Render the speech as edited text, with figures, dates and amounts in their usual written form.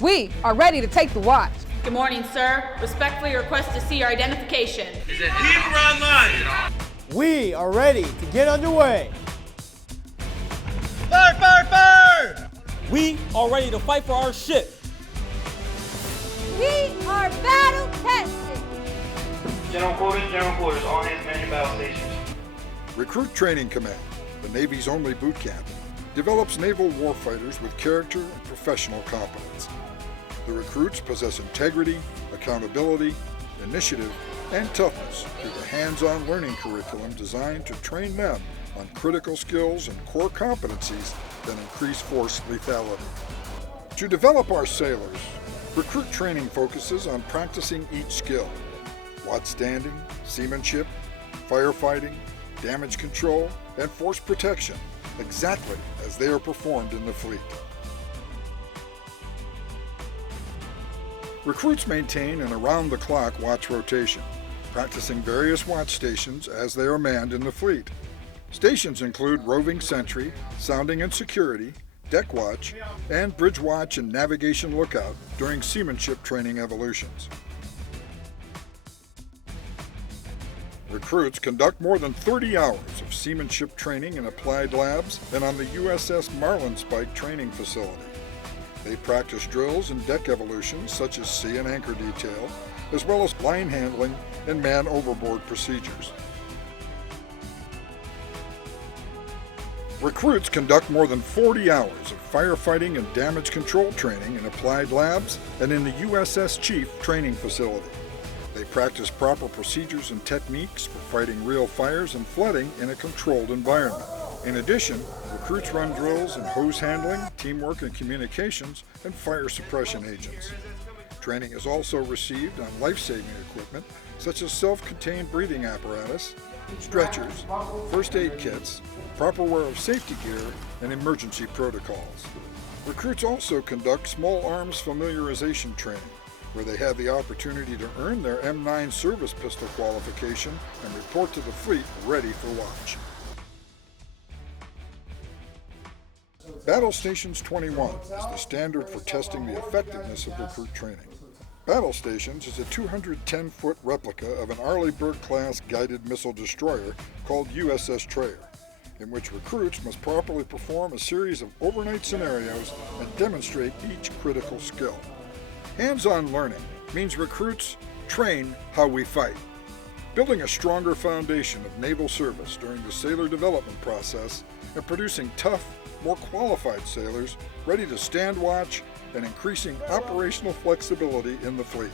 We are ready to take the watch. Good morning, sir. Respectfully request to see your identification. Keep around line. We are ready to get underway. Fire, fire, fire! We are ready to fight for our ship. We are battle tested. General quarters, all hands man your battle stations. Recruit Training Command, the Navy's only boot camp, develops naval warfighters with character and professional competence. The recruits possess integrity, accountability, initiative, and toughness through the hands-on learning curriculum designed to train them on critical skills and core competencies that increase force lethality. To develop our sailors, recruit training focuses on practicing each skill: watch standing, seamanship, firefighting, damage control, and force protection, exactly as they are performed in the fleet. Recruits maintain an around-the-clock watch rotation, practicing various watch stations as they are manned in the fleet. Stations include roving sentry, sounding and security, deck watch, and bridge watch and navigation lookout during seamanship training evolutions. Recruits conduct more than 30 hours of seamanship training in applied labs and on the USS Marlinspike training facility. They practice drills and deck evolutions such as sea and anchor detail, as well as line handling and man overboard procedures. Recruits conduct more than 40 hours of firefighting and damage control training in applied labs and in the USS Chief training facility. They practice proper procedures and techniques for fighting real fires and flooding in a controlled environment. In addition, recruits run drills in hose handling, teamwork and communications, and fire suppression agents. Training is also received on life-saving equipment such as self-contained breathing apparatus, stretchers, first aid kits, proper wear of safety gear, and emergency protocols. Recruits also conduct small arms familiarization training, where they have the opportunity to earn their M9 service pistol qualification and report to the fleet ready for watch. Battle Stations 21 is the standard for testing the effectiveness of recruit training. Battle Stations is a 210-foot replica of an Arleigh-Burke-class guided missile destroyer called USS Traer, in which recruits must properly perform a series of overnight scenarios and demonstrate each critical skill. Hands-on learning means recruits train how we fight, building a stronger foundation of naval service during the sailor development process and producing tough, more qualified sailors ready to stand watch and increasing operational flexibility in the fleet.